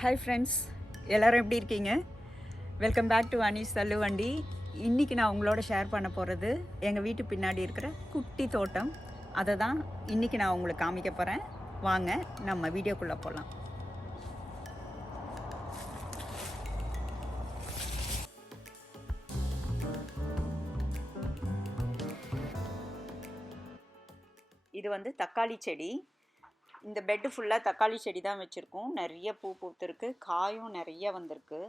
Hi friends, எல்லோரும் எப்படி இருக்கீங்க? வெல்கம் பேக் டு சThalluvandi. இன்றைக்கி நான் உங்களோட ஷேர் பண்ண போகிறது எங்கள் வீட்டு பின்னாடி இருக்கிற குட்டி தோட்டம். அதை தான் இன்றைக்கி நான் உங்களுக்கு காமிக்க போகிறேன். வாங்க நம்ம வீடியோக்குள்ளே போகலாம். இது வந்து தக்காளி செடி. இந்த பெட்டு ஃபுல்லாக தக்காளி செடி தான் வச்சுருக்கோம். நிறைய பூ பூத்துருக்கு, காயும் நிறைய வந்திருக்கு.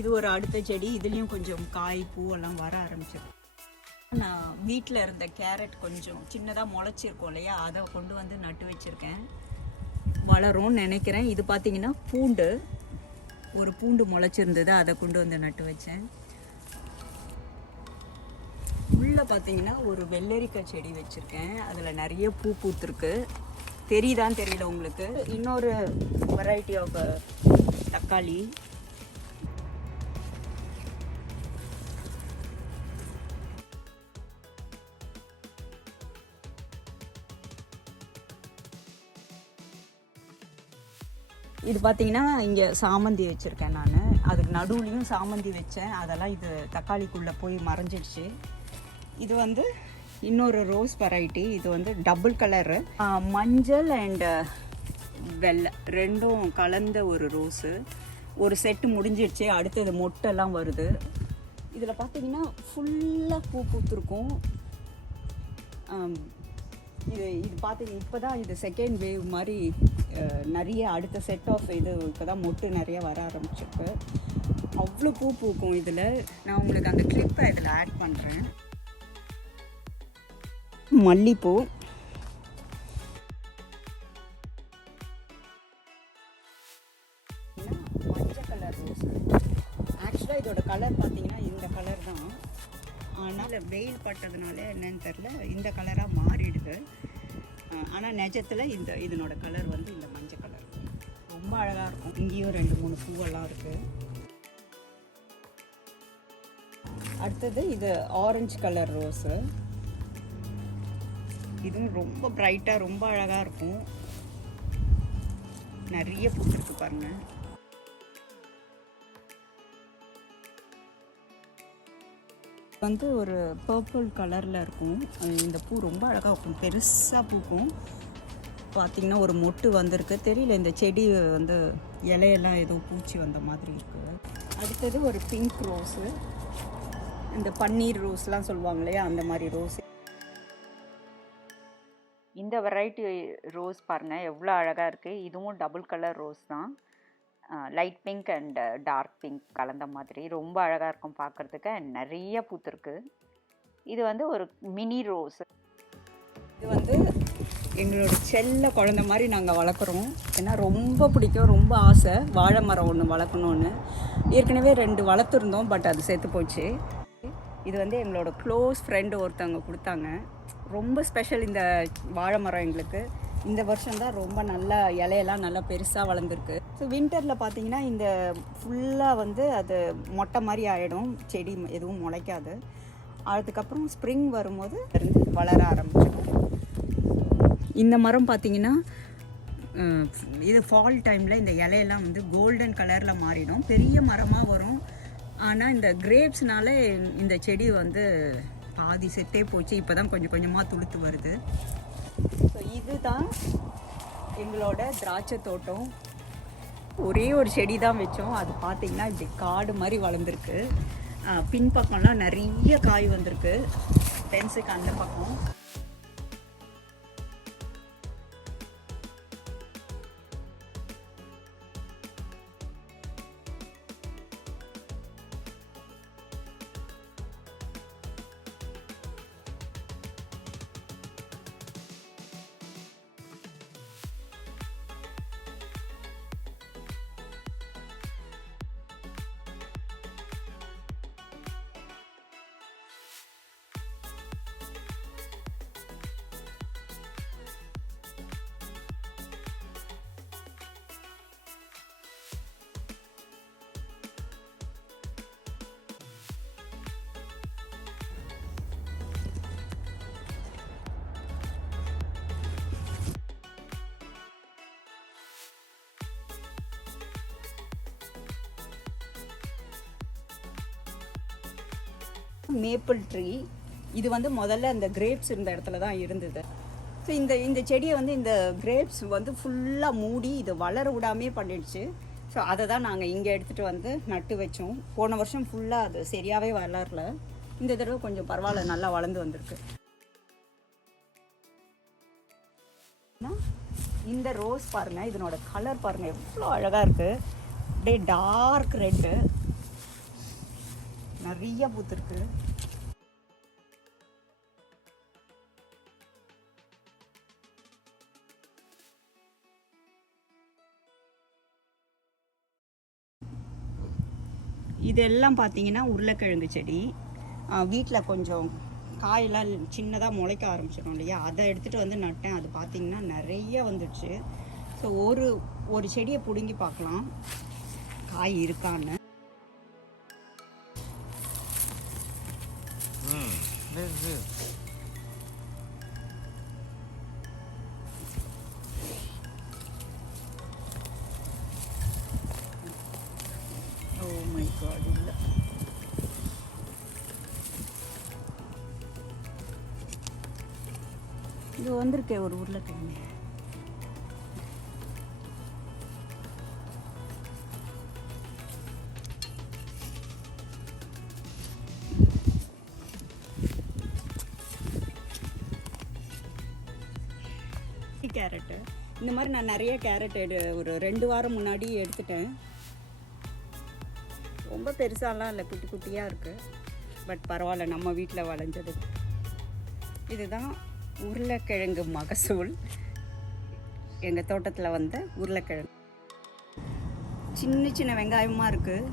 இது ஒரு அடுத்த செடி. இதுலேயும் கொஞ்சம் காய் பூவெல்லாம் வர ஆரம்பிச்சிருக்கு. நான் வீட்டில் இருந்த கேரட் கொஞ்சம் சின்னதாக முளைச்சிருக்கோம் இல்லையா, அதை கொண்டு வந்து நட்டு வச்சுருக்கேன். வளரும்னு நினைக்கிறேன். இது பார்த்திங்கன்னா பூண்டு, ஒரு பூண்டு முளைச்சிருந்தது, அதை கொண்டு வந்து நட்டு வச்சேன். உள்ளே பார்த்திங்கன்னா ஒரு வெள்ளரிக்காய் செடி வச்சுருக்கேன். அதில் நிறைய பூ பூத்துருக்கு. தெரியுதான்னு தெரியல உங்களுக்கு. இன்னொரு வெரைட்டி ஆஃப் தக்காளி. இது பார்த்தீங்கன்னா இங்கே சாமந்தி வச்சுருக்கேன் நான். அதுக்கு நடுவுலையும் சாமந்தி வச்சேன். அதெல்லாம் இது தக்காளிக்குள்ளே போய் மறைஞ்சிடுச்சு. இது வந்து இன்னொரு ரோஸ் வெரைட்டி. இது வந்து டபுள் கலரு, மஞ்சள் அண்டு வெள்ளை ரெண்டும் கலந்த ஒரு ரோஸு. ஒரு செட்டு முடிஞ்சிடுச்சு. அடுத்தது மொட்டெல்லாம் வருது. இதில் பார்த்தீங்கன்னா ஃபுல்லாக பூ பூத்துருக்கும். இது பார்த்தீங்கன்னா இப்போ தான் இது செகண்ட் வேவ் மாதிரி நிறைய அடுத்த செட் ஆஃப் இது இப்போ தான் மொட்டு நிறைய வர ஆரம்பிச்சிருக்கு. அவ்வளோ பூ பூக்கும் இதில். நான் உங்களுக்கு அந்த கிளிப்பை இதில் ஆட் பண்ணுறேன். மல்லிப்பூ, மஞ்சள் கலர் ரோஸ். ஆக்சுவலாக இதோட கலர் பார்த்தீங்கன்னா இந்த கலர் தான். ஆனால் வெயில் பட்டதுனால என்னன்னு தெரில, இந்த கலராக மாறிடுது. ஆனால் நிஜத்தில் இதனோட கலர் வந்து இந்த மஞ்சள் கலர். ரொம்ப அழகாக இருக்கும். இங்கேயும் 2-3 பூவெல்லாம் இருக்குது. அடுத்தது இது ஆரஞ்சு கலர் ரோஸு. இதுவும் ரொம்ப பிரைட்டாக ரொம்ப அழகாக இருக்கும். நிறைய பூத்துருக்கு பாருங்கள். வந்து ஒரு பர்பிள் கலரில் இருக்கும். இந்த பூ ரொம்ப அழகாக இருக்கும், பெருசாக பூக்கும். பார்த்திங்கன்னா ஒரு மொட்டு வந்திருக்கு. தெரியல, இந்த செடி வந்து இலையெல்லாம் ஏதோ பூச்சி வந்த மாதிரி இருக்குது. அடுத்தது ஒரு பிங்க் ரோஸு. இந்த பன்னீர் ரோஸ்லாம் சொல்லுவாங்க இல்லையா, அந்த மாதிரி ரோஸ். இந்த வெரைட்டி ரோஸ் பாருங்கள் எவ்வளோ அழகாக இருக்குது. இதுவும் டபுள் கலர் ரோஸ் தான். Light pink and dark pink கலந்த மாதிரி ரொம்ப அழகாக இருக்கும் பார்க்குறதுக்கு. நிறைய பூத்துருக்கு. இது வந்து ஒரு மினி ரோஸ். இது வந்து எங்களோட செல்ல குழந்த மாதிரி நாங்கள் வளர்க்குறோம். ஏன்னா ரொம்ப பிடிக்கும், ரொம்ப ஆசை வாழை மரம் ஒன்று வளர்க்கணுன்னு. ஏற்கனவே 2 வளர்த்துருந்தோம், பட் அது செத்து போச்சு. இது வந்து எங்களோட க்ளோஸ் ஃப்ரெண்டு ஒருத்தவங்க கொடுத்தாங்க. ரொம்ப ஸ்பெஷல் இந்த வாழை மரம் எங்களுக்கு. இந்த வருஷம் தான் ரொம்ப நல்லா இலையெல்லாம் நல்லா பெருசாக வளர்ந்துருக்கு. ஸோ வின்டரில் பார்த்தீங்கன்னா இந்த ஃபுல்லாக வந்து அது மொட்டை மாதிரி ஆகிடும், செடி எதுவும் முளைக்காது. அதுக்கப்புறம் ஸ்ப்ரிங் வரும்போது வளர ஆரம்பிச்சிடும். இந்த மரம் பார்த்திங்கன்னா இது ஃபால் டைமில் இந்த இலையெல்லாம் வந்து கோல்டன் கலரில் மாறிடும், பெரிய மரமாக வரும். ஆனால் இந்த கிரேப்ஸ்னால இந்த செடி வந்து பாதி செத்தே போச்சு. இப்போ தான் கொஞ்சம் கொஞ்சமாக துளுத்து வருது. ஸோ இதுதான் எங்களோட திராட்சை தோட்டம். ஒரே ஒரு செடி தான் வச்சோம். அது பார்த்திங்கன்னா இப்படி காடு மாதிரி வளர்ந்துருக்கு. பின்பக்கம்லாம் நிறைய காய் வந்திருக்கு. ஃபென்ஸுக்கு அந்த பக்கம். Maple tree. இது வந்து முதல்ல இந்த கிரேப்ஸ் இருந்த இடத்துல தான் இருந்தது. ஸோ இந்த செடியை வந்து இந்த கிரேப்ஸ் வந்து ஃபுல்லாக மூடி இது வளர விடாமே பண்ணிடுச்சு. ஸோ அதை தான் நாங்கள் இங்கே எடுத்துகிட்டு வந்து நட்டு வச்சோம். போன வருஷம் ஃபுல்லாக அது சரியாகவே வளரல. இந்த தடவை கொஞ்சம் பரவாயில்ல, நல்லா வளர்ந்து வந்திருக்கு. இந்த ரோஸ் பாருங்கள், இதனோட கலர் பாருங்கள் எவ்வளோ அழகாக இருக்குது. அப்படியே டார்க் ரெட்டு, நிறைய பூத்துருக்கு. இதெல்லாம் பார்த்தீங்கன்னா உருளைக்கிழங்கு செடி. வீட்டில் கொஞ்சம் காயெல்லாம் சின்னதாக முளைக்க ஆரம்பிச்சிடும் இல்லையா, அதை எடுத்துகிட்டு வந்து நட்டேன். அது பார்த்தீங்கன்னா நிறைய வந்துடுச்சு. ஸோ ஒரு செடியை பிடுங்கி பார்க்கலாம் காய் இருக்கான்னு. ஓ மை காட், இல்லை. இது வந்திருக்கே ஒரு உருளைக்கிழங்கு. கேரட்டு இந்த மாதிரி நான் நிறைய கேரட் ஒரு 2 வாரம் முன்னாடி எடுத்துட்டேன். ரொம்ப பெருசாலாம் இல்லை, குட்டி குட்டியாக இருக்குது. பட் பரவாயில்ல, நம்ம வீட்டில் விளைஞ்சது. இதுதான் உருளைக்கிழங்கு மகசூல். எங்கள் தோட்டத்தில் வந்த உருளைக்கிழங்கு சின்ன சின்ன வெங்காயமாக இருக்குது.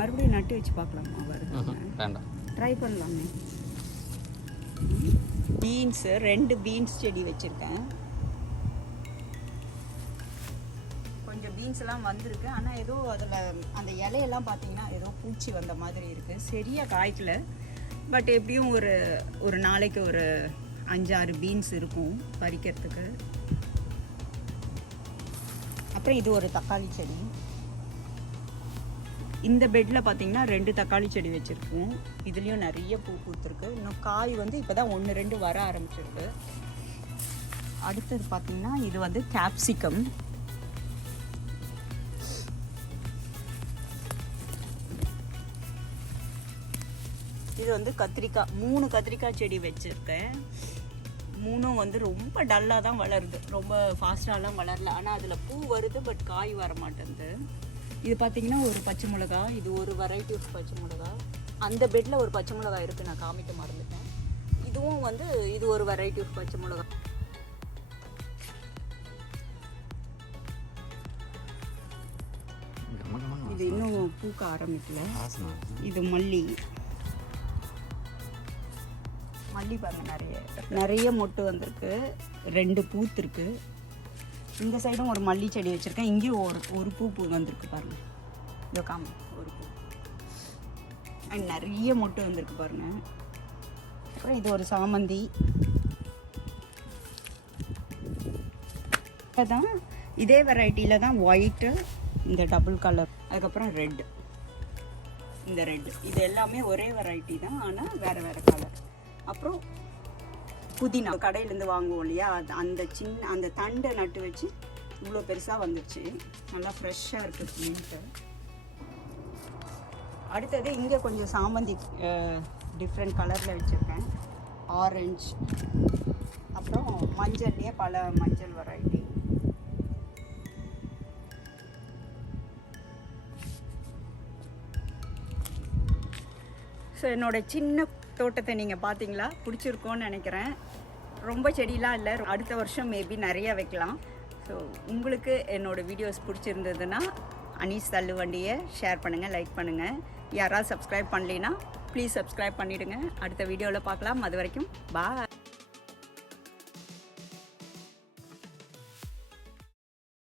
மறுபடியும் நட்டு வச்சு பார்க்கலாமா? வருது, ட்ரை பண்ணலாமே. பீன்ஸு 2 பீன்ஸ் செடி வச்சுருக்கேன். கொஞ்சம் பீன்ஸ்லாம் வந்திருக்கு. ஆனால் ஏதோ அதில் அந்த இலையெல்லாம் பார்த்தீங்கன்னா ஏதோ பூச்சி வந்த மாதிரி இருக்குது. சரியாக காய்க்கல. பட் எப்படியும் ஒரு நாளைக்கு ஒரு 5-6 பீன்ஸ் இருக்கும் பறிக்கிறதுக்கு. அப்புறம் இது ஒரு தக்காளி செடி. இந்த பெட்டில் பார்த்தீங்கன்னா 2 தக்காளி செடி வச்சுருக்கோம். இதுலேயும் நிறைய பூ பூத்துருக்கு. இன்னும் காய் வந்து இப்போ தான் 1-2 வர ஆரம்பிச்சிருக்கு. அடுத்தது பார்த்தீங்கன்னா இது வந்து கேப்சிகம். இது வந்து கத்திரிக்காய். 3 கத்திரிக்காய் செடி வச்சுருக்கேன். 3ம் வந்து ரொம்ப டல்லாக தான் வளருது, ரொம்ப ஃபாஸ்ட்டாலாம் வளரல. ஆனால் அதில் பூ வருது, பட் காய் வர மாட்டேங்குது. இது பார்த்திங்கன்னா ஒரு பச்சை மிளகா. இது ஒரு வெரைட்டி ஆஃப் பச்சை மிளகா. அந்த பெட்டில் ஒரு பச்சை மிளகா இருக்குது, நான் காமிக்க மறந்துட்டேன். இதுவும் வந்து இது ஒரு வெரைட்டி ஆஃப் பச்சை மிளகா. இது இன்னும் பூக்க ஆரம்பிக்கல. இது மல்லி பாருங்க, நிறைய மொட்டு வந்திருக்கு. 2 பூத்துருக்கு. இந்த சைடும் ஒரு மல்லி செடி வச்சுருக்கேன். இங்கேயும் ஒரு பூ வந்திருக்கு பாருங்க. இதோ காமி ஒரு பூ. அண்ட் நிறைய மொட்டு வந்திருக்கு பாருங்க. அப்புறம் இது ஒரு சாமந்தி. தான் இதே வெரைட்டியில் தான் ஒயிட்டு, இந்த டபுள் கலர், அதுக்கப்புறம் ரெட். இந்த ரெட் இது எல்லாமே ஒரே வெரைட்டி தான், ஆனால் வேறு வேறு கலர். அப்புறம் புதினா கடையிலேருந்து வாங்குவோம் இல்லையா, அந்த தண்டை நட்டு வச்சு இவ்வளோ பெருசாக வந்துடுச்சு. நல்லா ஃப்ரெஷ்ஷாக இருக்குது மின்ட்டு. அடுத்தது இங்கே கொஞ்சம் சாமந்தி டிஃப்ரெண்ட் கலரில் வச்சுருக்கேன். ஆரஞ்சு, அப்புறம் மஞ்சள்லேயே பல மஞ்சள் வெரைட்டி. ஸோ என்னோடய சின்ன தோட்டத்தை நீங்கள் பார்த்தீங்களா? பிடிச்சிருக்கோன்னு நினைக்கிறேன். ரொம்ப செடியெலாம் இல்லை, அடுத்த வருஷம் மேபி நிறைய வைக்கலாம். ஸோ உங்களுக்கு என்னோடய வீடியோஸ் பிடிச்சிருந்ததுன்னா sThalluvandi ஷேர் பண்ணுங்கள், லைக் பண்ணுங்கள். யாராவது சப்ஸ்கிரைப் பண்ணலைன்னா ப்ளீஸ் சப்ஸ்கிரைப் பண்ணிவிடுங்க. அடுத்த வீடியோவில் பார்க்கலாம். அது வரைக்கும் பாய்.